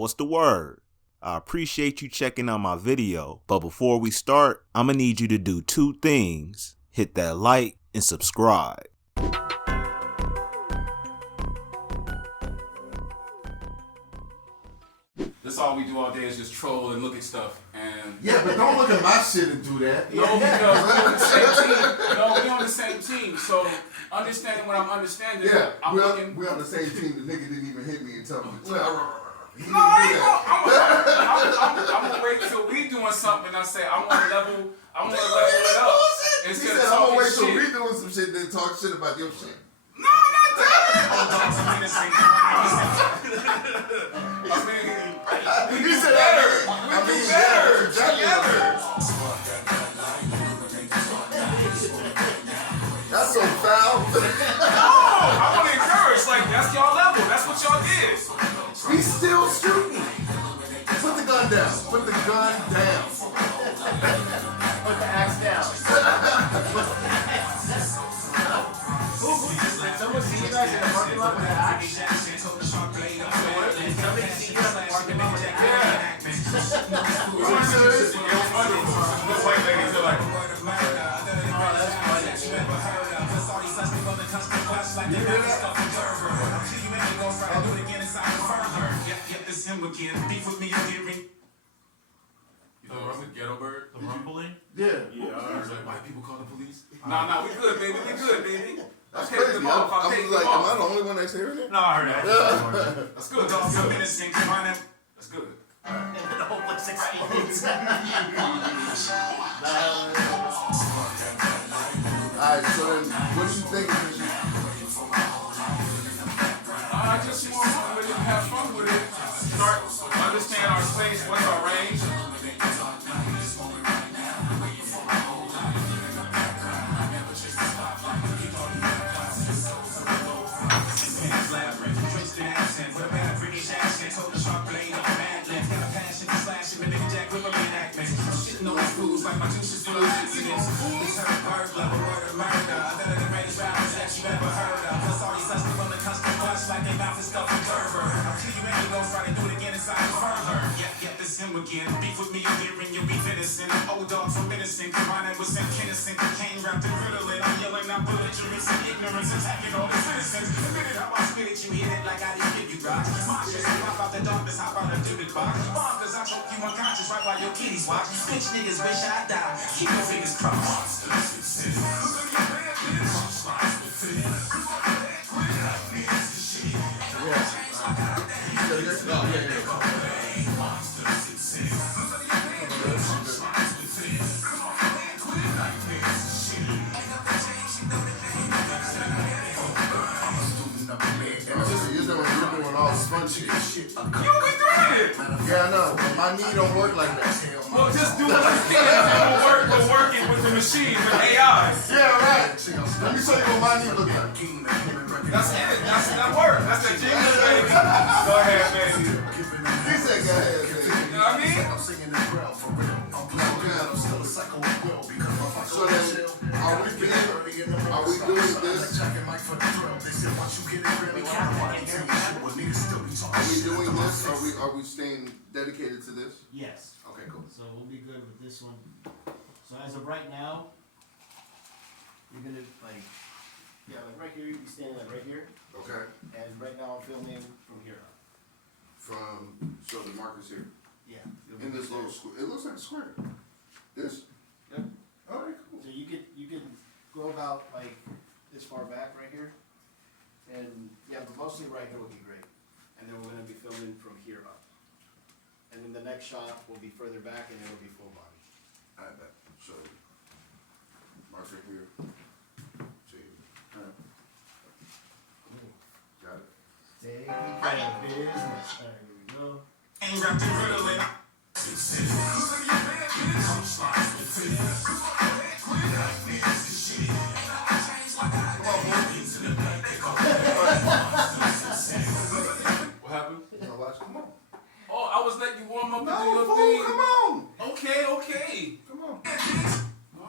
what's the word? I appreciate you checking out my video, but before we start, I'm gonna need you to do two things. Hit that like and subscribe. That's all we do all day is just troll and look at stuff. And yeah, but don't look at my shit and do that. No, because we're on the same team. No, we're on the same team. So understanding what I'm understanding. Yeah, we're on the same team. The nigga didn't even hit me and tell me. No, I ain't I'm gonna wait till we doing something. I say I want to level it up. He said I'm gonna wait till we doing some shit, then talk shit about your shit. No, not that. He said better. We do better together. That's so foul. No, I want to encourage. Like that's y'all level. That's what y'all did. He's still shooting. Put the gun down. Put the gun down. Put the axe down. Did someone see you guys in the parking lot with an axe? Did somebody see you in the parking lot with an axe? It was wonderful. Those white ladies are like, the ghetto bird? The rumbling? Yeah. Like white people call the police? Nah, we good, baby. We good, baby. That's crazy. I was like, am I the only one that's hearing it? No, I heard that. That's good. That's good. That's good. And the whole place explodes. Alright, so then, what do you think of this? I just want to really have fun with it. Start, understand our space, what's our range. Again, beef with me, you're hearing you'll be innocent. Old dog from innocent, combining with St. Kinnison, cocaine wrapped in riddling. I'm yelling out belligerence and ignorance, attacking all the citizens. The minute how I spit it, you hit it like I didn't give you rocks. Monsters, pop out the darkness, hop out the divot box. Bonkers, I choke you unconscious right while your kitties watch. Bitch niggas wish I died. Keep your fingers crossed. Monsters, Shit. You be doing it! Yeah, I know. My knee don't work like that. Well, just do what you can. We're working with the machine, with AI. Yeah, right. Let me show you what my knee look like. That's it. That works. That's the genius, baby. Go ahead, baby. He said, go ahead, baby. You know what I mean? So then, are we doing this? Are we doing this? Are we staying dedicated to this? Yes. Okay, cool. So we'll be good with this one. So as of right now, you're gonna like right here, you'd be standing like right here. Okay. And right now I'm filming from here up. So the marker's here. Yeah. In this little square. It looks like a square. This? Yep. Alright, cool. So you can go about like this far back right here. And yeah, but mostly right here would be great. And then we're gonna be filming from here up. And then the next shot will be further back and it will be full body. I bet. So marker here. See. Got it. Take care of business. Alright, here we go. Ain't wrapped in riddling. What happened? Come on. Oh, I was letting you warm up and do No, your fool, thing. come on. Okay. Come on. All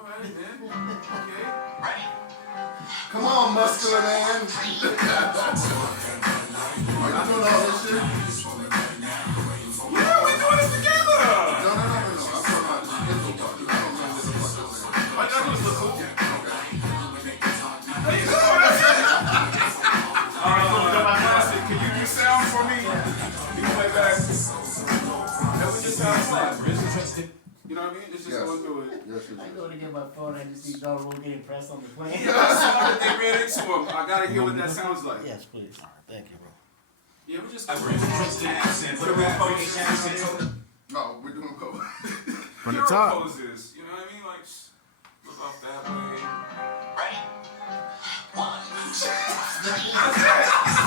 right, man. Okay. Come on, Muscular man. Are you doing all this shit? right back. That was just how it's like. You know what I mean? It's just going through it. Yes, I go to get my phone, I just see John Roll getting pressed on the plane. Yeah, I saw that they ran into him. I gotta hear what that sounds like. Yes, please. All right, thank you, bro. Yeah, we just. No, we're doing cover. From the top. Poses, you know what I mean? Like, look off that way. Ready? 1, 2, 3.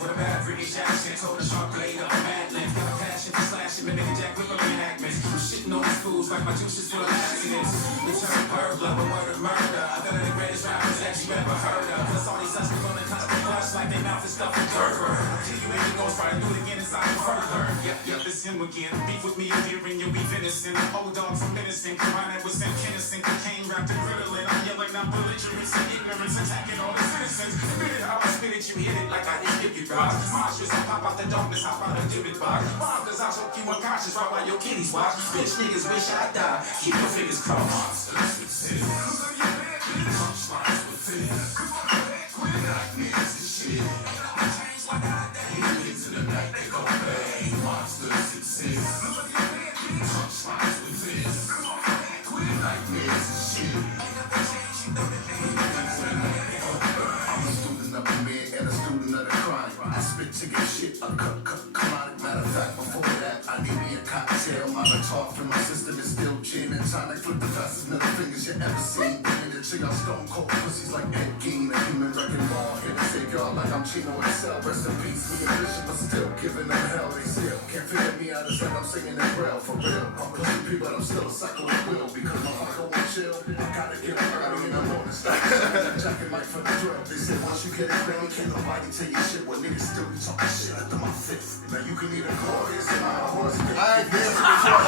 What about British accent? Told a sharp blade of a mad length. Got a passion for slashing, but nigga Jack with my reenactments. I'm shitting on these fools like my juices full of accidents. Return burglar, but word of murder. I thought of the greatest rappers that you ever heard of. Plus all these hustlers on the constant rush like they mouth is stuff and dirt. Till you make it go try to do it again inside further. Yep, it's him again. Beef with me, you're hearing you'll be venison. Old dog from innocent. Combined with Sam Kennison. Cocaine wrapped in riddling. I'm yelling out belligerence and ignorance. Attacking all the citizens. Spit it how I spit it, you hit it like I hit you guys. Monsters, I pop out the darkness, hop out a divot box. Cause I choke you unconscious right while your kitties watch. Bitch niggas wish I die. Keep your fingers crossed. Monsters with sin. Punchlines with sin. Nightmares and shit. Niggas in the night, they go bang. Monsters with sin. Punchlines with sin. Nightmares and shit. I'm a student of the man and a student of the crime. I spit to get shit, a colonic. Matter of fact, before that, I need me a cocktail. Molotov in my system is still gin and tonic. Flip the fastest middle fingers you ever seen. Bringing the chick out stone cold pussies like Ed Gein. A human wrecking ball. Here to save y'all like I'm Chino Excel. Rest in peace, me and Bishop are still giving them hell. They still can't figure me out as I'm singing in braille. For real, I'm pushing people, but I'm still a psycho at will. Because my heart won't chill. I gotta get up early in the morning. Stop jacking Mike for the drill. They said once you get it clean, can't nobody tell you shit. When niggas still be talking shit after my fifth. Now you can either glorious or my horse. I ain't dancing with your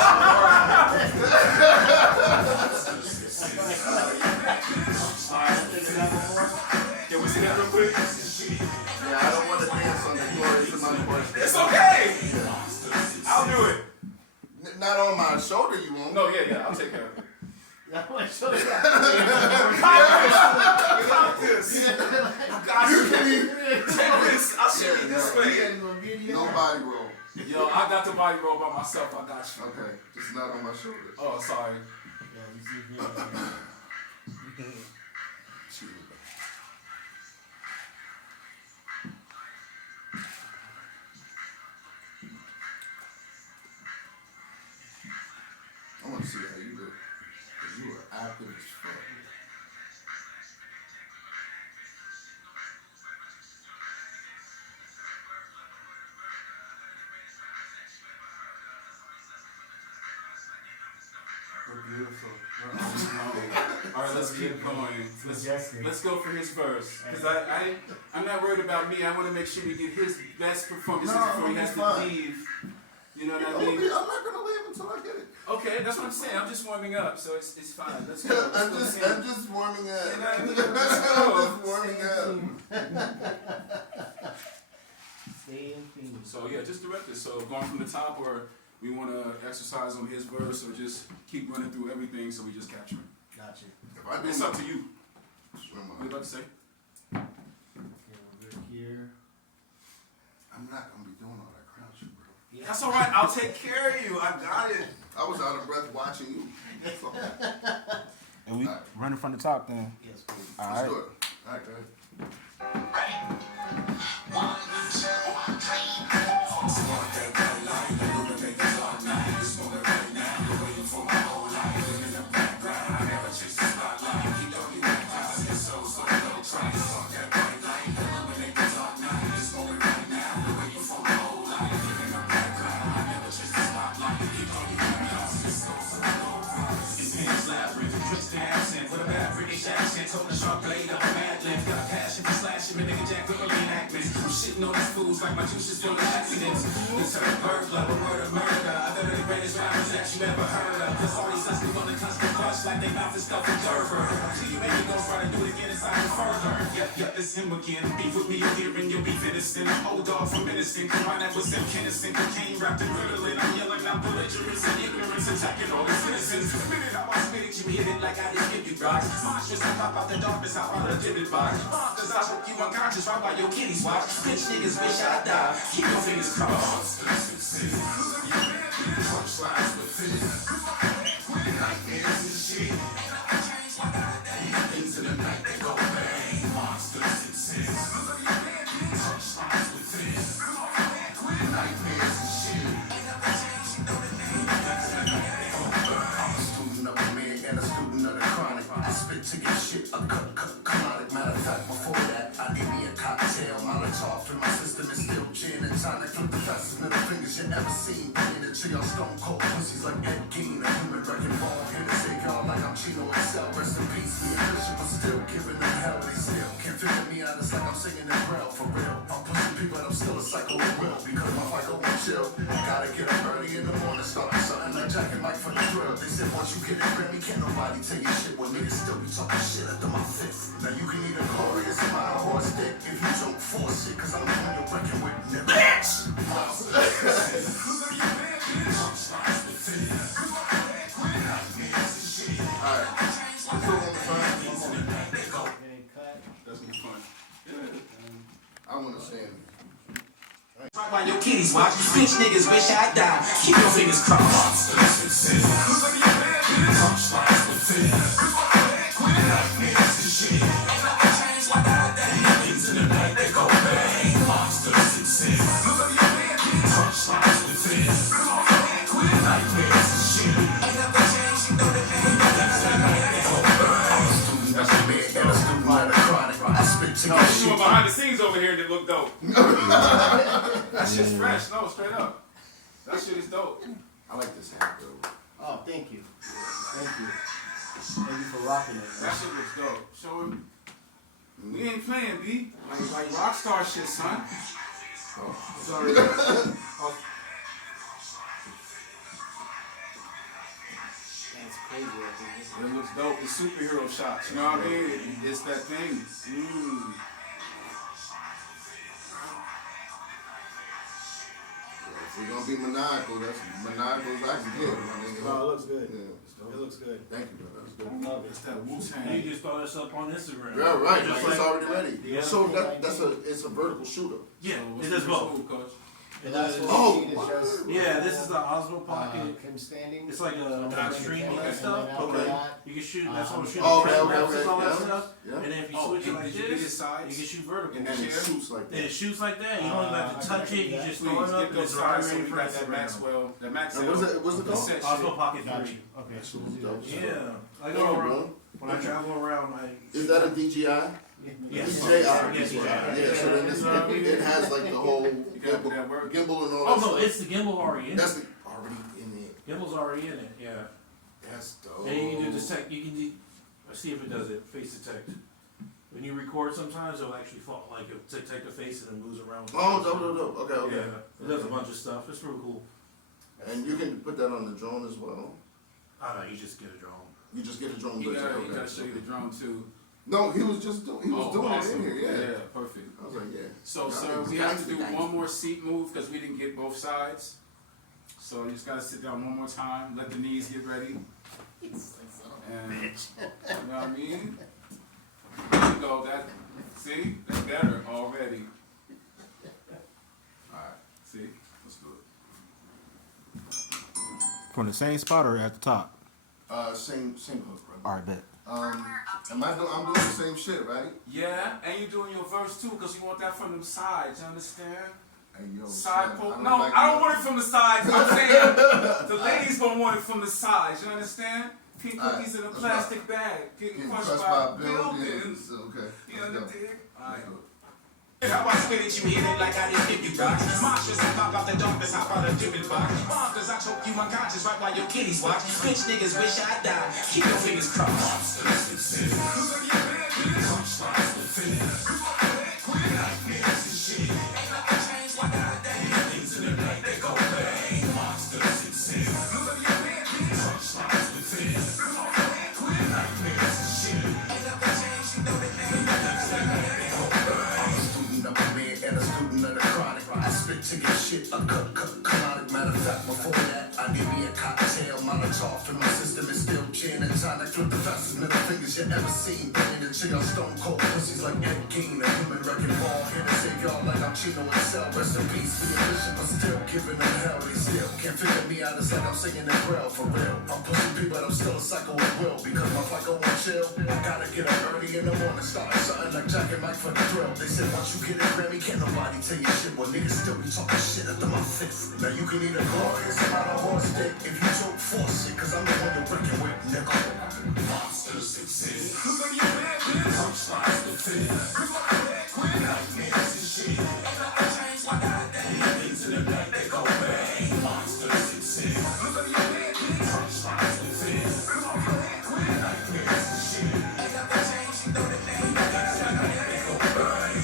Can we see that real quick? Yeah, I don't want to dance on the glorious amount of horse. It's okay. I'll do it. Not on my shoulder, you won't. No, yeah, I'll take care of it. I want to show you that. Got this. I got you. Take this. I'll show you this way. No body roll. Yo, I got the body roll by myself. I got you. Okay, just not on my shoulder. Oh, sorry. Yeah, you see good. I want to see how you do. Because you are active as fuck. We're beautiful. We're all right, let's keep going. Let's go for his verse. Because I'm not worried about me. I want to make sure we get his best performance before he has to leave. You know what I mean? I'm not going to leave until I get it. Okay, that's what I'm saying. I'm just warming up, so it's fine. Let's go. I'm just warming up. You know what I mean? I'm just warming up. Stay in theme. So yeah, just direct it. So going from the top, or we want to exercise on his verse, or just keep running through everything so we just capture it. Gotcha. If I do It's up to you. swim What are you about to say? Okay, we're good here. I'm not going to be doing all that crouching, bro. Yeah. That's all right. I'll take care of you. I got it. I was out of breath watching you. So, And we running from the top then. Yes, please. All let's right. do it. All right, go ahead. ready? 1, 2, 3, 4. Told a sharp blade of a mad length. Got a passion for slashing, but nigga Jack with my reenactments. I'm shitting on these fools like my juices full of accidents. This hurt burglar, but word of murder. I thought of the greatest rappers that you ever heard of. Cause all these hustlers on the constant rush like they mouth is stuff and dirt. Till you make it go try to do it again inside the further. Yep, it's him again. Beef with me, you're hearing you'll be innocent. Old dog from innocent. Combine that with some innocent. Cocaine wrapped in riddling. I'm yelling out belligerence and ignorance. Attacking all the citizens. The minute I was spit it, you hit it like I just give you rocks. Monsters that pop out the darkness, I follow the divot box. Monsters, I choke you unconscious right while your kitties watch. Bitch niggas wish I died. Keep your fingers crossed. Punchlines within. Nightmares and shit. Things in the night they go bang. Monsters and sins. Punchlines within. Nightmares and shit. I'm a student of the man and a student of the chronic. I spit to get shit, a colonic. Matter of fact, before that, I need me a cocktail. Molotov in my system is still gin and tonic. From the fastest middle fingers you ever seen. Playing it to y'all stone cold pussies like Ed Gein. A human wrecking ball. Here to take y'all like I'm Chino Excel. Rest in peace, me and Bishop are still giving them hell. They still can't figure me out. It's like I'm singing in Braille for real. I'm pushing people and I'm still a psycho at will. Because my Michael won't chill. Gotta get up early in the morning. Starting something like Jack and Mike for the thrill. They said once you get it Grammy, can't nobody tell you shit. When niggas still be talking shit after my fifth. Now you can either glorious in my horse dick if you don't force it. Cause I'm the one you're working with, nigga. Bitch! Alright. That's gonna be fun. I wanna say it. Right while your kitties watch. Bitch niggas wish I died. Keep your fingers crossed. Punchlines within. Nightmares and shit. Things in the night they go bang. Monsters and sin. Punchlines within. Nightmares and shit. Things in the night they go bang. I'm a student of the man and a student of the chronic. I spit to get shit. Behind the scenes over here that look dope. That shit's fresh. No, straight up. That shit is dope. I like this hat though. Oh, thank you. Thank you. Thank you for rocking it. That shit looks dope. Show him. We ain't playing, B. Like rockstar shit, son. Sorry. That's crazy. It looks dope. It's superhero shots. You know what I mean? It's that thing. If we're gonna be maniacal, that's maniacal as I can get, my nigga. No, it looks good. Yeah. It looks good. Thank you, brother. That's good. Love it. It's that You Wu-Tang. just throw this up on Instagram. Yeah, right. Just Like, it's already ready. Yeah. So it's a vertical shooter. Yeah, So it does both. cool, coach. And that's what Oh, we need is just Yeah, this is the Osmo Pocket. him standing. It's like a So not bring streaming the and camera, stuff. and then after Okay. that, You can shoot. That's what shooting. Oh, okay, frame okay, raps and all that yeah. stuff. Yeah. And then if you Oh, switch it did like you get his this, sides? you can shoot vertical. And And it chair? shoots like And it that. shoots like that. You don't even have to touch it. You just Please throw it up get and those it's sides so already we for got that Instagram. Maxwell, that Maxwell. And what's it called? set Osmo shit. Pocket Got 3. you. Okay. That's dope. Yeah, I Thank go you, around. bro. When I travel around, Is that a DJI? Yes. DJI. Yes. Yeah, so then it has like the whole gotta do that work. gimbal and all Oh that no, stuff. it's the gimbal already in That's it. already in it. Gimbal's already in it. Yeah. That's dope. And you can do detect. You can do. Let's see if it does it. Face detect. When you record, sometimes it'll actually fall, like it'll detect the face and it moves around. Oh, dope. Okay. Yeah, it does a bunch of stuff. It's real cool. And you can put that on the drone as well. I don't know, you just get a drone. You just get a drone. You with it. gotta Okay. show you the drone too. No, he was just doing. He was doing awesome. it in here. Yeah. perfect. I was like, yeah. So, Yeah, sir, it's we have to gangsta, do gangsta. one more seat move because we didn't get both sides. So you just gotta sit down one more time, let the knees get ready. And, you know what I mean? There you go, see? That's better already. Alright, see? Let's do it. From the same spot or at the top? Same hook, brother. Alright, bet. I'm doing the same shit, right? Yeah, and you're doing your verse too because you want that from them sides, you understand? Hey, yo, Side son, poke. I No, like I don't that. want it from the sides. I'm saying the ladies gonna want it from the sides. You understand? Pink cookies in a Alright, plastic bag, getting Getting crushed crushed by by buildings. buildings. Okay. You Let's know go. the dig? Alright. How I spit it, you hit it like I just give you rocks. Monsters that pop out the darkness, hop out a divot box. Monsters, I choke you unconscious right while your kitties watch. Bitch niggas wish I died. Keep your fingers crossed. niggas you ever seen. Bringing the chick on stone cold pussies like Ed Gein. A human wrecking ball here to save y'all like I'm Chino and Cell. Rest in peace for your mission, but still giving them hell. They still can't figure me out. It's like I'm singing the grill for real. I'm pushing people, but I'm still a psycho at will. Because my FICO won't chill. I gotta get up early in the morning, start something like Jack and Mike for the drill. They said once you get it Grammy, can't nobody tell you shit. Well, niggas still be talking shit after my fifth. Now you can either glorious about a horse dick. If you choke, force it, cause I'm the one you're working with, nigga. Monsters exist. Look at your bad bitch. Punchlines to fit. Look at my bad quit. Nightmares and shit. Ain't nothing changed, my goddamn. Into the night they go bang. Monsters exist. Look at your bad bitch. Punchlines to fit. Look at my bad quit. Nightmares and shit. Ain't nothing changed, you know the name. Into the night they go bang.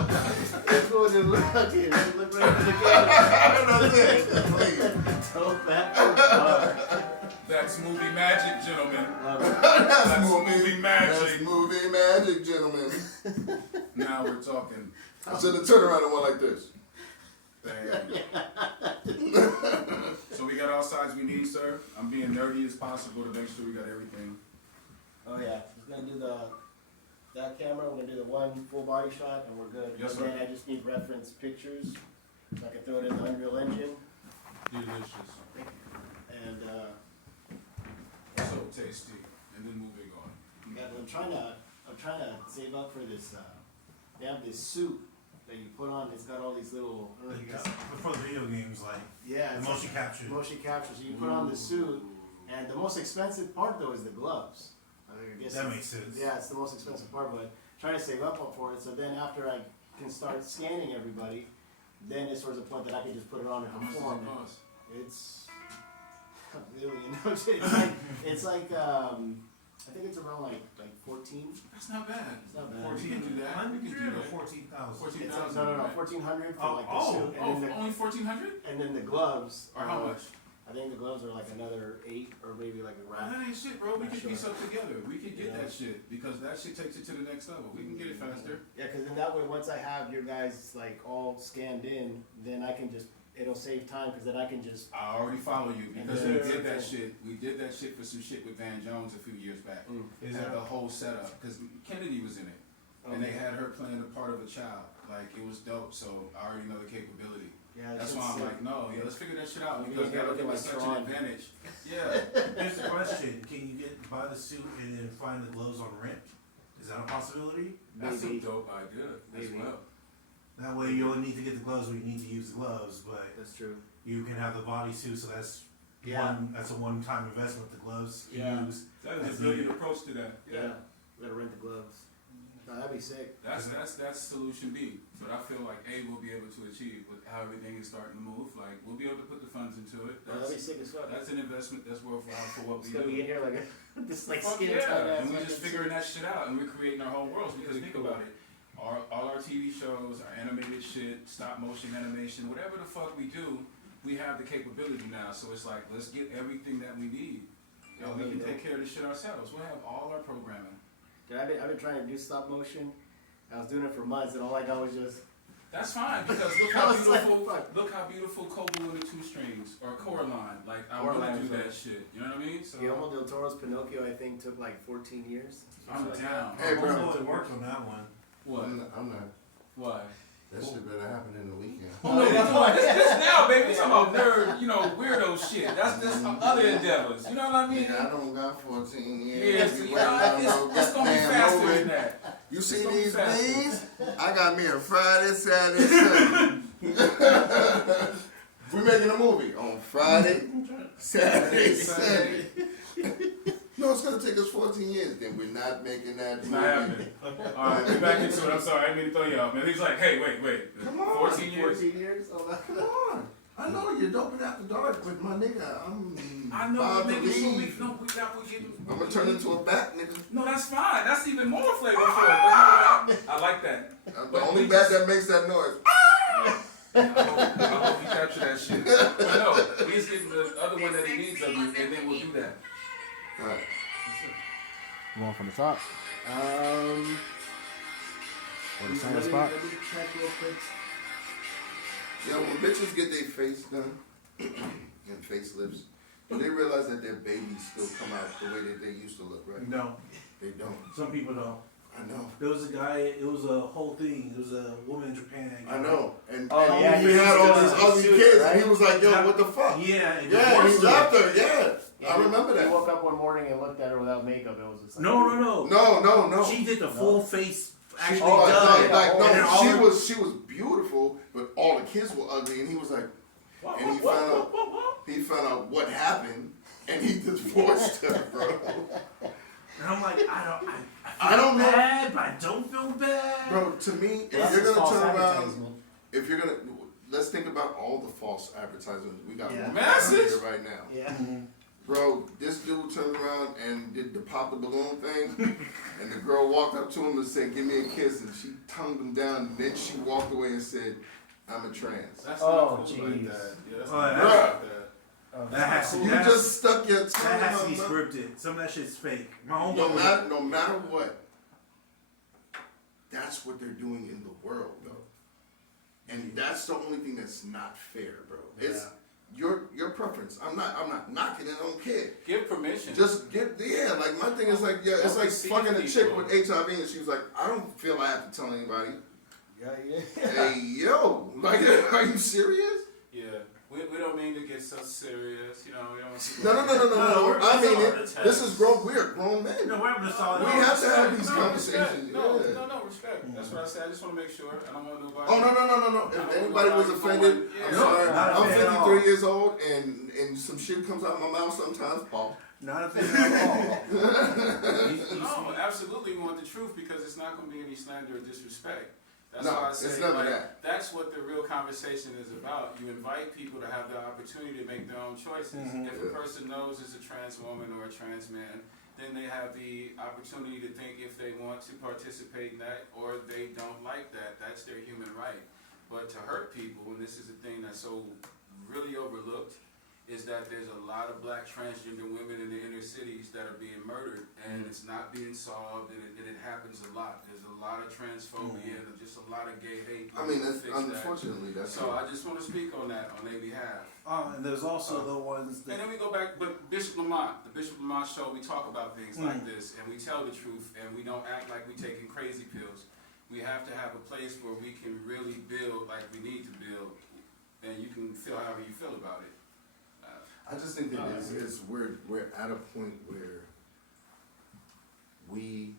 Just look here. Just look right at the camera. That's it. Throw back to the bar. That's movie magic, gentlemen. That's movie magic. That's movie magic, gentlemen. Now we're talking. I should have turned around and went like this. Bam. So we got all sides we need, sir. I'm being nerdy as possible to make sure we got everything. Oh yeah, we're gonna do that camera. We're gonna do the one full body shot, and we're good. Yes, and then sir. I just need reference pictures. So I can throw it in the Unreal Engine, Delicious. and So tasty. And then moving on. I'm trying to save up for this. They have this suit that you put on. It's got all these little. I don't know if you guys- Before the video games, like Yeah, the it's motion capture. Motion capture. So you put on the suit, and the most expensive part though is the gloves. I guess That it's- makes sense. Yeah, it's the most expensive part, but trying to save up for it. So then after I can start scanning everybody, then it's towards the point that I can just put it on and How much does perform. it cost? It's a million. It's like I think it's around like 14. That's not bad. It's not bad. 14 can do that. We can do 100 or that. 14,000. 14,000. No, 1400 for like the Oh, suit, and then Only 1400? and then the gloves. Or how much? I think the gloves are like another 8 or maybe like a Well, wrap. that ain't shit, bro. We Not can sure. piece up together. We can get Yeah. that shit because that shit takes it to the next level. We can get it faster. Yeah, because then that way, once I have your guys like all scanned in, then I can just, it'll save time because then I can just. I already follow you because And we then- did that shit. We did that shit for some shit with Van Jones a few years back. Is Had that the whole setup because Kennedy was in it, and they had her playing the part of a child. Like it was dope. So I already know the capability. Yeah, That's why I'm like, no, yeah, let's figure that shit out We because need to that'll look give at us like such Tron. an advantage. Yeah. Here's the question: can you buy the suit and then find the gloves on rent? Is that a possibility? That's a Maybe. dope idea as Maybe. well. That way, you only need to get the gloves when you need to use the gloves, but That's true. you can have the bodysuit. So that's Yeah. That's a one-time investment. The gloves to Yeah. use. That is That's a brilliant neat. approach to that. Yeah. We gotta rent the gloves. No, that'd be sick. That's solution B. But I feel like A will be able to achieve with how everything is starting to move. Like we'll be able to put the funds into it. No, that'd be sick as fuck. That's an investment that's worthwhile for what It's we gonna be do. in here like this like Fuck skin yeah, tight ass. and we're fucking just suit. figuring that shit out, and we're creating our whole worlds. Because think about it, all our TV shows, our animated shit, stop motion animation, whatever the fuck we do, we have the capability now. So it's like let's get everything that we need. And we can take care of this shit ourselves. We'll have all our programming. Dude, I've been trying to do stop motion. I was doing it for months, and all I got was just. That's fine because look I how was like, beautiful, fuck. look how beautiful Kobu and the 2 strings or Coraline. Like I Coraline want to is do that right. shit. You know what I mean? So Guillermo del Toro's Pinocchio, I think, took like 14 years. I'm down. Hey, bro. Hopefully it worked on that one. What? I'm not. Why? That shit better happen in the weekend. Oh no, that's why. This now, baby. We talking about nerd, weirdo shit. That's some other endeavors. You know what I mean? Nigga, I don't got 14 years. Yes, You you waiting know, on no it's gonna be goddamn faster movie. than that. You see It's gonna be these faster. beans? I got me a Friday, Saturday, Sunday. We're making a movie on Friday, Saturday, Sunday. No, it's gonna take us 14 years. Then we're not making that It's movie. not happening. All right, get back into it. I'm sorry, I didn't mean to throw you off, man. He's like, hey, wait. Come on. 14 years? 14 years? Oh, that. Come on. I know you're doping after dark, but my nigga, I know, about to niggas. leave. We getting. I'm gonna turn into a bat, nigga. No, that's fine. That's even more flavorful. But I like that. The But only we bat just- that makes that noise. I hope you capture that shit. But no, he's getting the other one that he needs of you, and then we'll do that. All right. Going from the top. Or the center spot. Let me check real quick. Yeah, when bitches get their face done and facelifts, do they realize that their babies still come out the way that they used to look, right? No, They don't. some people don't. I know. There was a guy, it was a whole thing. There was a woman in Japan. I know. And, Oh, and yeah, he he had all used these to ugly shoot kids, her, right? and he was like, yo, what the fuck? Yeah, and Yeah, and he divorced left her. her, yeah. I remember He that. woke up one morning and looked at her without makeup. It was just like, No. No. She did the full face, actually Oh, done. like, And then no, all her- she was beautiful, but all the kids were ugly, and he was like, and he found out what happened, and he divorced her, bro. And I'm like, I don't know. bad, but I don't feel bad. Bro, to me, if That's you're just gonna false turn around, advertisement. if you're gonna, let's think about all the false advertisements we got Yeah. going Message. here right now. Yeah. Bro, this dude turned around and did the pop the balloon thing, and the girl walked up to him and said, "Give me a kiss," and she tongued him down, and then she walked away and said, "I'm a trans." That's Oh, not cool like jeez. that. Yeah, that's Oh, not that's- cool like that. That has to, You that just stuck your tongue that has to be out, bro. scripted. Some of that shit's fake. My homeboy No was- matter, no matter what, that's what they're doing in the world, though. And that's the only thing that's not fair, bro. It's your preference. I'm not knocking it. I don't care. Give permission. Just like my thing is like, yeah, it's like fucking a chick with HIV, and she was like, I don't feel I have to tell anybody. Yeah. Hey, yo, like, are you serious? Yeah. We don't mean to get so serious, you know. We don't. No. I mean, It's this is grown. We're grown men. No, we're having a solid. We have to have these No, conversations. respect. No, Yeah. no, respect. That's what I said. I just want to make sure. I don't want nobody. Oh no! If anybody was offended, I'm Yeah. sorry. Not I'm offended at all. 53 years old, and some shit comes out of my mouth sometimes. Paul. Not a thing at all. No, absolutely. We want the truth because it's not going to be any slander or disrespect. That's No, why I say it's never like, that. that's what the real conversation is about. You invite people to have the opportunity to make their own choices. Mhm. If a person knows it's a trans woman or a trans man, then they have the opportunity to think if they want to participate in that or they don't like that. That's their human right. But to hurt people, and this is the thing that's so really overlooked, is that there's a lot of black transgender women in the inner cities that are being murdered, and it's not being solved, and it happens a lot. There's a lot of transphobia and just a lot of gay hate. I mean, that's Fix that. unfortunately that's. So I just want to speak on that on their behalf. And there's also the ones And that. then we go back, but Bishop Lamont, the Bishop Lamont show, we talk about things like this, and we tell the truth, and we don't act like we're taking crazy pills. We have to have a place where we can really build like we need to build, and you can feel however you feel about it. I just think that we're at a point where we,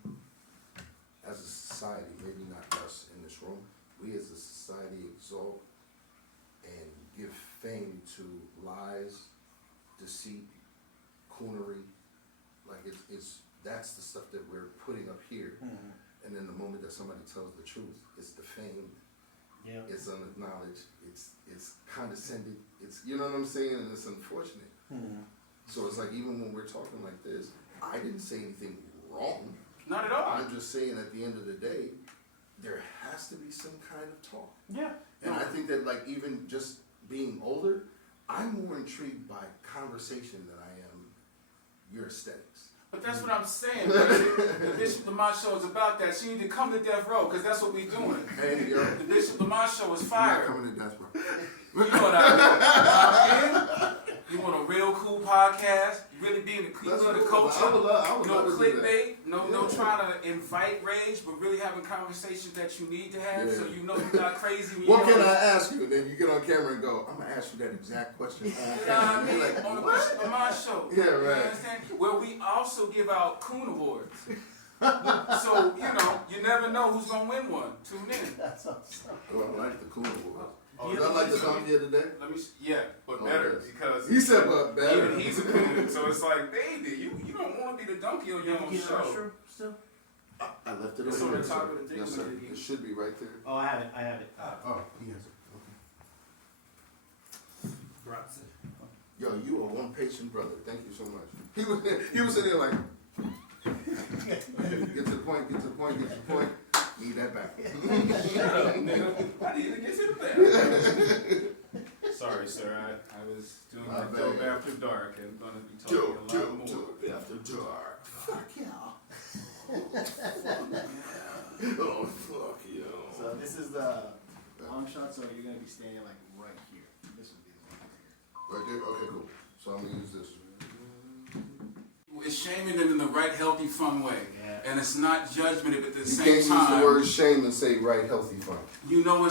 as a society, maybe not us in this room, we as a society exalt and give fame to lies, deceit, coonery. Like that's the stuff that we're putting up here. And then the moment that somebody tells the truth, it's defamed. Yeah. It's unacknowledged. It's condescended. It's, you know what I'm saying, and it's unfortunate. So it's like, even when we're talking like this, I didn't say anything wrong. Not at all. I'm just saying at the end of the day, there has to be some kind of talk. Yeah. And I think that, like, even just being older, I'm more intrigued by conversation than I am your aesthetics. But that's what I'm saying. The Bishop Lamont show is about that. She need to come to Death Row because that's what we doing. Hey, yo, The Bishop Lamont show is I'm not fire. coming to death row. You know what I mean? You want a real cool podcast? You really be in the That's of the cool. culture? I would No love to do that. clickbait, no Yeah. trying to invite rage, but really having conversations that you need to have, Yeah. so you know you're not crazy. When What you can know, I ask you? And then you get on camera and go, I'm going to ask you that exact question. You know what I mean? Like, On the what? Bishop Lamont show. Yeah, You right. understand? Where we also give out coon awards. So, you know, you never know who's going to win one. Tune in. That's awesome. Oh, I like the cool one. Oh, Is that like the donkey of the day? Let me, yeah, but Oh, better yes. because He said, but better. even he's a coon. So it's like, baby, you don't want to be the donkey on your own show. Still? I left it It's over on the there, top sir. of the thing, Yes, sir. when you- It should be right there. Oh, I have it. Oh, he has it. Grazie. Yo, you are one patient brother. Thank you so much. He was sitting there like, get to the point. Need that back. I need to get to the back. Sorry, sir. I was doing My my dope bad. after dark and going to be talking a lot more. After dark. Fuck yeah. Oh, fuck yeah. So this is the Long shot, so you're gonna be standing like right here. This would be the one right here. Right there? Okay, cool. So I'm gonna use this. It's shaming it in the right, healthy, fun way. Yeah. And it's not judgment, but at the You same can't time, use the word shame and say right, healthy, fun. you know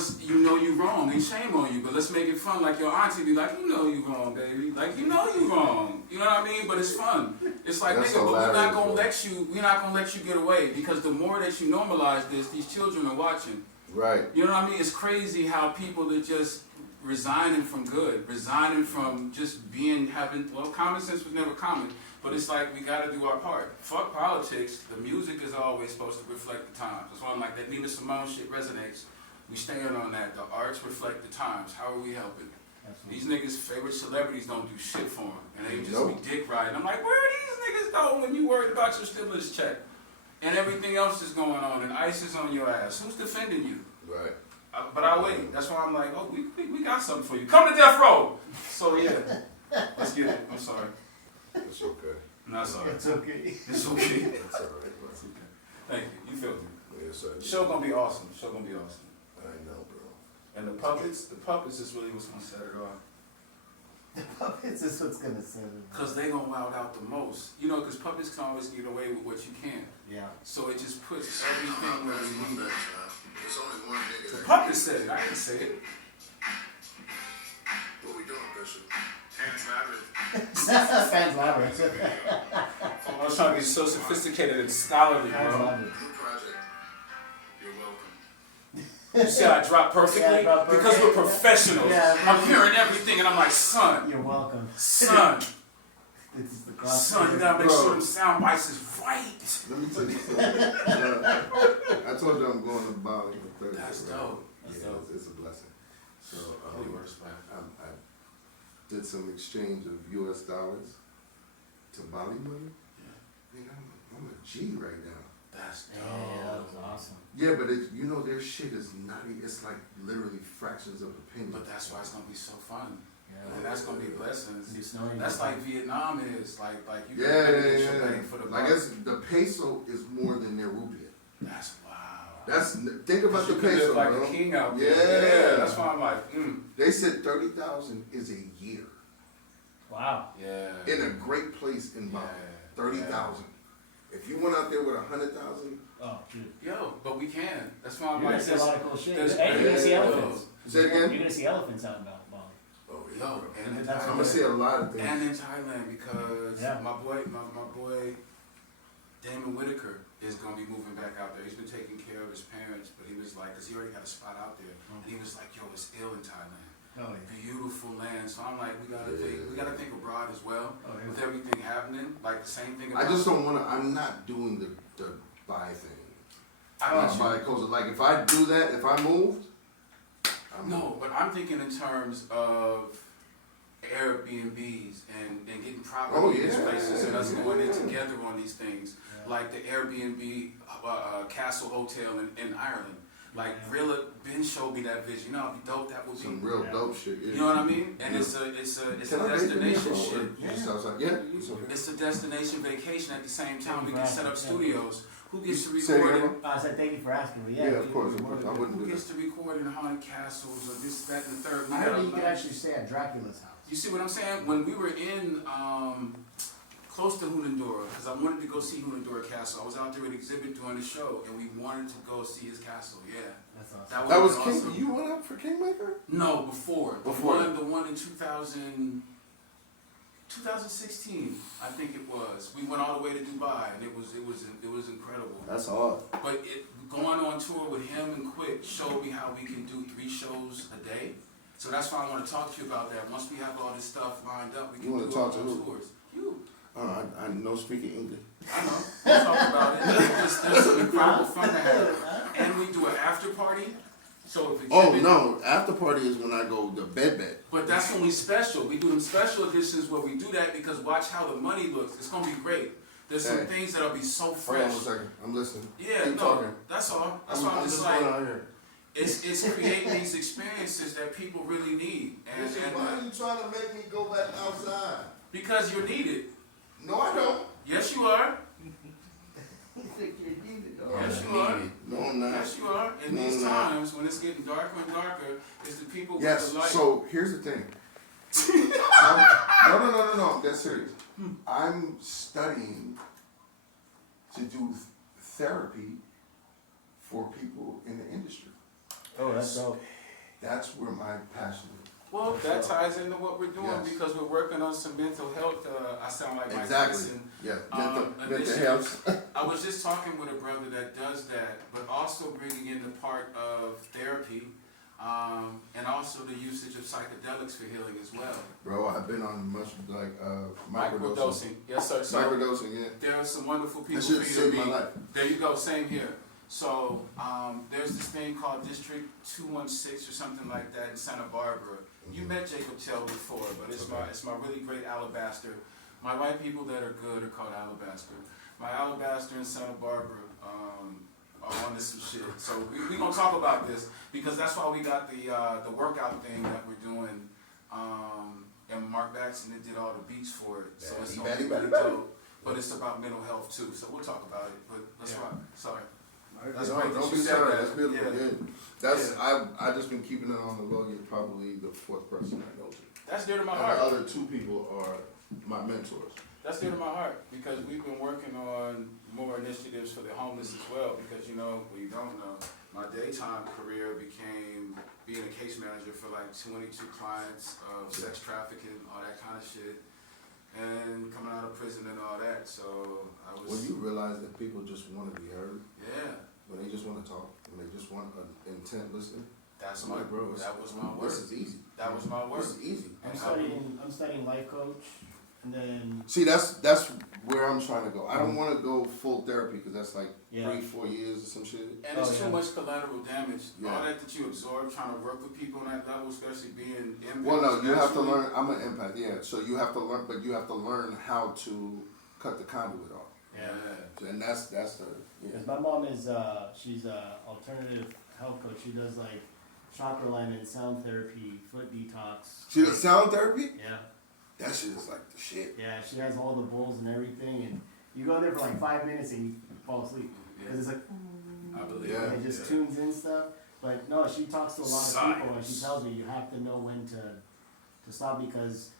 you wrong, and shame on you, but let's make it fun. Like your auntie be like, you know you wrong, baby. Like, you know you wrong. You know what I mean? But it's fun. It's like, That's nigga, but we're not gonna hilarious, we're not gonna let you get away, because the more that you normalize this, these children are watching. Right. You know what I mean? It's crazy how people are just resigning from good, resigning from just common sense was never common. But it's like, we gotta do our part. Fuck politics. The music is always supposed to reflect the times. That's why I'm like, that Nina Simone shit resonates. We stand on that. The arts reflect the times. How are we helping? These niggas' favorite celebrities don't do shit for them. And they just be dick riding. I'm like, where are these niggas going when you worried about your stimulus check? And everything else is going on, and ICE is on your ass. Who's defending you? Right. But I wait. That's why I'm like, oh, we got something for you. Come to death row. So yeah, let's get it. I'm sorry. It's okay. I'm not sorry. It's okay. It's okay. It's alright, bro. It's okay. Thank you. You feel me. Yes, I do. Show gonna be awesome. Show gonna be awesome. I know, bro. And the puppets is really what's gonna set it off. Puppets is what's gonna set it. Cause they gonna wild out the most. You know, cause puppets can always get away with what you can. Yeah. So it just puts everything where you need it. There's only one nigga The that puppet said it. I didn't say it. What we doing, Bishop? Fans Labyrinth. I was trying to be so sophisticated and scholarly, Fans bro. Labyrinth. New project. You're welcome. You see how I drop perfectly? Yeah, I drop perfect. Because we're professionals. Yeah, I'm hearing everything and I'm like, son, You're welcome. son, This is the son, you gotta make Bro. sure them sound bites is right. Let me tell you something. I told you I'm going to Bali on Thursday. That's right? dope. Yeah, That's dope. it's a blessing. So Holy works, man. I did some exchange of U.S. dollars to Bali money. Yeah. Man, I'm a G right now. That's dope. Yeah, that was awesome. Yeah, but you know their shit is nutty. It's like literally fractions of a penny. But that's why it's gonna be so fun. Yeah. And that's gonna be blessings. Do snowing. That's like Vietnam is. Like you Yeah, can yeah, get your yeah. bang for the Like buck. it's, the peso is more than their rupiah. That's wow. That's think about the You can peso, live like bro. a king out there. Yeah. That's why I'm like, They said 30,000 is a year Wow. yeah. in a great place in Bali. Yeah. 30,000. If you went out there with 100,000, Oh, dude. Yo, but we can. That's why I'm You're like, gonna see a lot of cool shit. there's- Hey, you're gonna see yeah. elephants. say it again. You're gonna see elephants out in Bali. Oh yo, and in That's I'm gonna see a Thailand, lot of things. and in Thailand because Yeah. my boy Damon Whitaker is gonna be moving back out there. He's been taking care of his parents, but he was like, cause he already got a spot out there, and he was like, yo, it's ill in Thailand. Oh, yeah. Beautiful land. So I'm like, we gotta think abroad as well. Oh, yeah. With everything happening, like the same thing. I just don't want to. I'm not doing the buy thing. I Not got you. buy clothes. Like if I do that, if I moved, No, but I'm thinking in terms of Airbnbs and getting property in these places and us going in together on these things. Yeah. Like the Airbnb Castle Hotel in Ireland. Like Rilla Ben showed me that vision. You know how dope that would be. some real dope shit. Yeah. You know what I mean? And it's a Can I destination shit. shit. Just outside. Yeah. It's okay. It's a destination vacation at the same time. We can set up Yeah. studios. Who gets to Say it record again, it? bro? I said thank you for asking me. Yeah, of course. I wouldn't Who do gets that. to record in haunted castles or this, that, and the third? We I got heard a you could lot. actually stay at Dracula's house. You see what I'm saying? When we were in close to Hunandura, because I wanted to go see Hunandura Castle. I was out there at exhibit doing the show, and we wanted to go see his castle. Yeah, That's awesome. That was awesome. King. You went up for Kingmaker? No, before. Before. The one in 2016, I think it was. We went all the way to Dubai, and it was incredible. That's hard. But going on tour with him and Quick showed me how we can do 3 shows a day. So that's why I want to talk to you about that. Once we have all this stuff lined up, we can You wanna do talk it to on who? tours. You. I know speaking English. I know. We'll talk about it. There's some incredible fun to have. And we do an after party. So if Oh no! After party is when I go to bed. But that's only special. We do them special editions where we do that because watch how the money looks. It's gonna be great. There's some Hey. things that'll be so Hold fresh. on a second. I'm listening. Yeah, Keep no, talking. that's all. That's why I'm just going like, out here. it's creating these experiences that people really need, and Why are you trying to make me go back outside? because you're needed. No, I don't. Yes, you are. You think you're needed? Yes, you are. No, I'm not. Yes, you are. In No, these I'm not. times, when it's getting darker and darker, it's the people Yes. with the light. So here's the thing. No. I'm dead serious. I'm studying to do therapy for people in the industry. Oh, that's dope. That's where my passion is. Well, that ties into what we're doing Yes. because we're working on some mental health. I sound like Mike Exactly. Tyson. Yeah. Mental initiatives. health. I was just talking with a brother that does that, but also bringing in the part of therapy, and also the usage of psychedelics for healing as well. Bro, I've been on much microdosing. Microdosing. Yes, sir. So Microdosing, yeah. there are some wonderful people That for shit you saved to my meet. life. There you go. Same here. So there's this thing called District 216 or something like that in Santa Barbara. You met Jacob Tell before, but it's my really great alabaster. My white people that are good are called alabaster. My alabaster in Santa Barbara are on to some shit. So we gonna talk about this because that's why we got the workout thing that we're doing. And Mark Baxton did all the beats for it. So it's gonna be really dope. But it's about mental health too. So we'll talk about it. But let's rock. Sorry. That's great that Don't you be said sorry. that. That's beautiful. Yeah. Yeah. That's I just been keeping it on the low. You're probably the fourth person I know to. That's dear to my And heart. the other two people are my mentors. That's dear to my heart because we've been working on more initiatives for the homeless as well. Because you know, we don't know, my daytime career became being a case manager for like 22 clients of sex trafficking, all that kind of shit, and coming out of prison and all that. So I was. When you realize that people just want to be heard, Yeah. when they just want to talk, when they just want an intent listening, That's I'm my like, bro, That was my work. this is easy. That was my work. This is easy. I'm studying life coach, and then See, that's where I'm trying to go. I don't want to go full therapy because that's like 3-4 years or some shit. And it's too much collateral damage. Yeah. All that you absorb trying to work with people on that level, especially being in. Well, no, you have to learn. I'm an empath, yeah. So you have to learn, but you have to learn how to cut the conduit off. Yeah. And that's the yeah. because my mom is she's a alternative health coach. She does like chakra alignment, sound therapy, foot detox. She does sound therapy. Yeah. That shit is like the shit. Yeah, she has all the bowls and everything, and you go there for like 5 minutes and you fall asleep because it's like I believe Yeah. it just tunes in stuff. But no, she talks to a lot of people, and she tells me you have to know when to stop because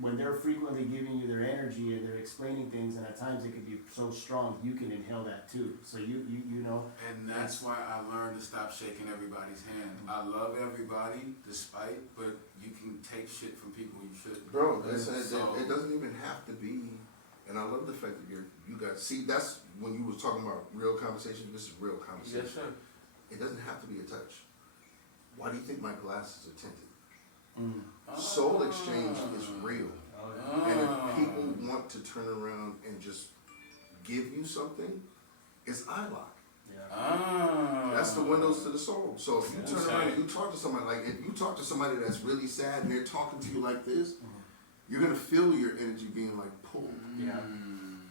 when they're frequently giving you their energy and they're explaining things, and at times it could be so strong you can inhale that too. So you know. And that's why I learned to stop shaking everybody's hand. I love everybody, despite, but you can take shit from people you shouldn't. Bro, it doesn't even have to be. And I love the fact that you guys see. That's when you was talking about real conversation. This is real conversation. Yes, sir. It doesn't have to be a touch. Why do you think my glasses are tinted? Mm. Soul exchange is real. Oh, And if people want to turn around and just give you something, it's eye lock. yeah. That's the windows to the soul. So if you turn Okay. around and you talk to somebody, like if you talk to somebody that's really sad and they're talking to you like this, you're gonna feel your energy being like pulled. Yeah.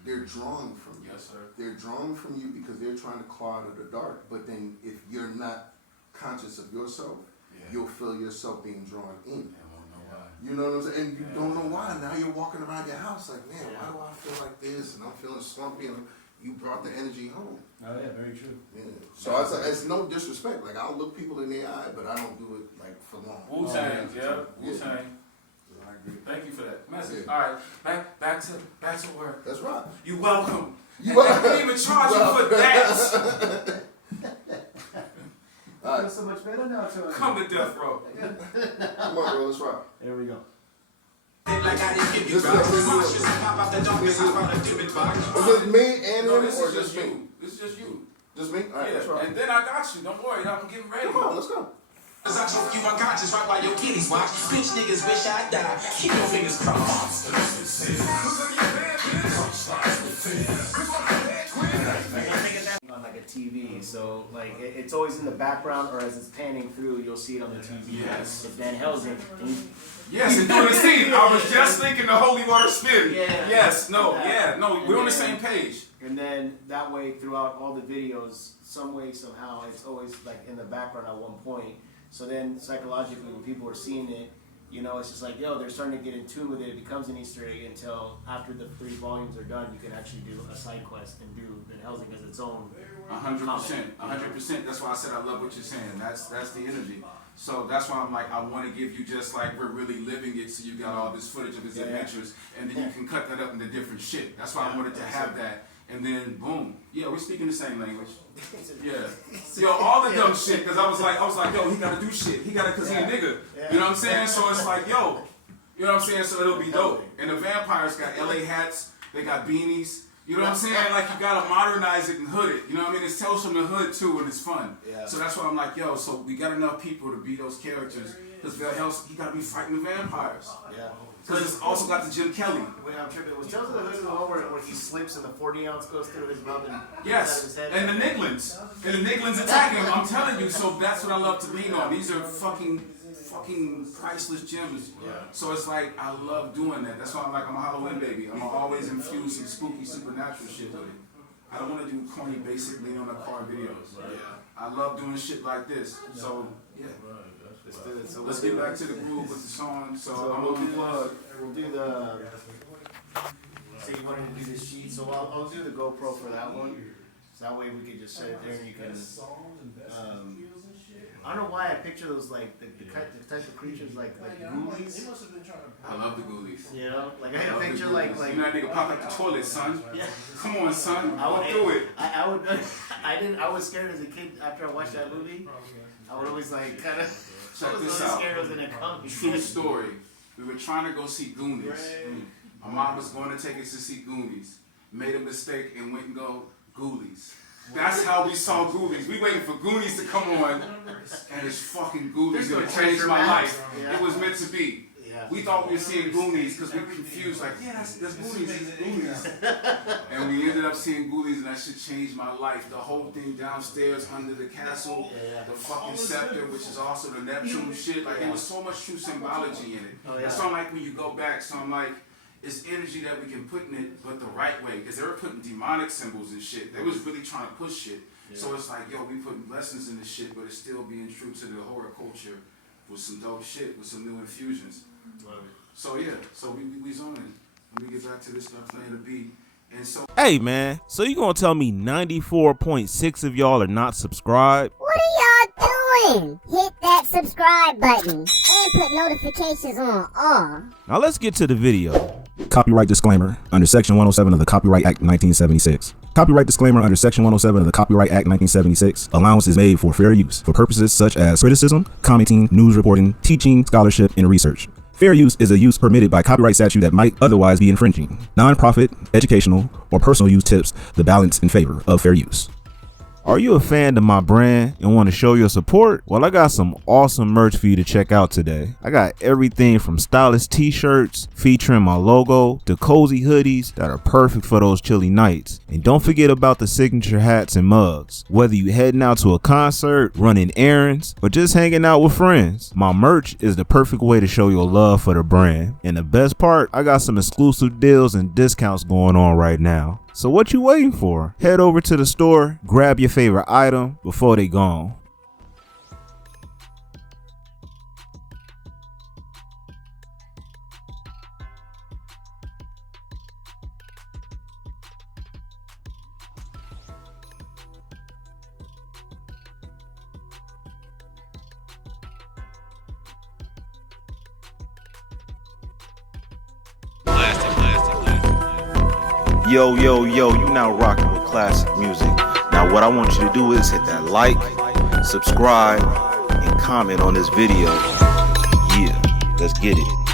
They're drawn from you. Yes, sir. They're drawn from you because they're trying to claw out of the dark. But then if you're not conscious of yourself, you'll feel yourself being drawn in. I won't know why. You know what I'm saying? And you don't know why. Now you're walking around your house like, man, why do I feel like this? And I'm feeling slumpy. And you brought the energy home. Oh yeah, very true. Yeah. So it's no disrespect. Like I'll look people in the eye, but I don't do it like for long. Wu-Tang, yeah. Yeah. Wu-Tang. I agree. Thank you for that message. Yeah. All right, back to work. That's right. You welcome. You and they didn't even charge you for that. All right. Feels so much better now, Tony. Come to death row. Come on, bro. Let's rock. There we go. Like I didn't give you This is props. this is- Monsters that pop out the darkness, I brought a divot box. Is it me and No, him this or is just just me? you. This is just you. Just me? All right, let's Yeah, rock. and then I got you. Don't worry, I'm getting ready. Come on, let's go. Cause I choke you unconscious right while your kitties watch. Bitch niggas wish I died. Keep your fingers crossed. On like a TV, so like it's always in the background, or as it's panning through, you'll see it on the TV. Yes. It's Van Helsing. And he- Yes, and doing the scene. I was just thinking the holy water spirit. Yeah. Yes, no, And we're on the then- same page. And then that way, throughout all the videos, some way, somehow, it's always like in the background at one point. So then psychologically, when people are seeing it, you know, it's just like, yo, they're starting to get in tune with it. It becomes an Easter egg until after the 3 volumes are done, you can actually do a side quest and do Van Helsing as its own. 100%. That's why I said I love what you're saying. That's the energy. So that's why I'm like, I want to give you just like we're really living it. So you got all this footage of his adventures, and then you can cut that up into different shit. That's why I wanted to have that. And then boom, yeah, we're speaking the same language. Yeah, yo, all the dumb shit. Because I was like, yo, he gotta do shit. He gotta, cause he a nigga. You know what I'm saying? So it's like, yo, you know what I'm saying? So it'll be dope. And the vampires got LA hats. They got beanies. You know what I'm saying? Like you gotta modernize it and hood it. You know what I mean? It's tells from the hood too, and it's fun. Yeah. So that's why I'm like, yo. So we got enough people to be those characters. Because Van Helsing, he gotta be fighting the vampires. Yeah. Because it's also got the Jim Kelly. When I'm tripping, was Tales of the Hood the one where he slips and the 40 ounce goes through his mouth and yes, his head? And the Niglins. And the Niglins attack him. I'm telling you. So that's what I love to lean on. These are fucking priceless gems. Yeah. So it's like I love doing that. That's why I'm like I'm a Halloween baby. I'm gonna always infuse some spooky supernatural shit with it. I don't want to do corny basic lean on the car videos. Right. Yeah. I love doing shit like this. So yeah. So let's get back to the groove with the song. So I'm gonna plug. We'll do the. So you wanted to do the sheet. So I'll do the GoPro for that one. So that way we can just set it there and you can. I don't know why I picture those like the type of creatures like ghoulies. I love the ghoulies. You know, like I had a picture like you know that nigga pop up the toilet, son. Yeah. Come on, son. I would do it. I was scared as a kid after I watched that movie. I would always like kind of. Check this out. Scared I was gonna come. True story. We were trying to go see Goonies. My mom was going to take us to see Goonies. Made a mistake and went and go Ghoulies. That's how we saw Ghoulies. We waiting for Goonies to come on, and it's fucking Ghoulies. It changed my life. Yeah. It was meant to be. Yeah. We thought we were seeing Goonies because we were confused. Like, yeah, that's Goonies. It's Goonies. And we ended up seeing Ghoulies, and that shit changed my life. The whole thing downstairs under the castle, the fucking scepter, which is also the Neptune shit. Like, there was so much true symbology in it. That's why I'm like, when you go back, so I'm like, it's energy that we can put in it, but the right way. Because they were putting demonic symbols and shit. They was really trying to push shit. Yeah. So it's like, yo, we putting lessons in this shit, but it's still being true to the horror culture with some dope shit, with some new infusions. So yeah, so we zoning. Let me get back to this stuff, playing the beat. And so hey man, so you gonna tell me 94.6 of y'all are not subscribed? What are y'all doing? Hit that subscribe button and put notifications on all. Now let's get to the video. Copyright disclaimer under Section 107 of the Copyright Act 1976. Copyright disclaimer under Section 107 of the Copyright Act 1976. Allowance is made for fair use for purposes such as criticism, commenting, news reporting, teaching, scholarship, and research. Fair use is a use permitted by copyright statute that might otherwise be infringing. Non-profit, educational, or personal use tips the balance in favor of fair use. Are you a fan of my brand and want to show your support? Well, I got some awesome merch for you to check out today. I got everything from stylish t-shirts featuring my logo to cozy hoodies that are perfect for those chilly nights. And don't forget about the signature hats and mugs. Whether you heading out to a concert, running errands, or just hanging out with friends, my merch is the perfect way to show your love for the brand. And the best part, I got some exclusive deals and discounts going on right now. So what you waiting for? Head over to the store, grab your favorite item before they gone. Yo, you now rocking with classic music. Now what I want you to do is hit that like, subscribe, and comment on this video. Yeah, let's get it.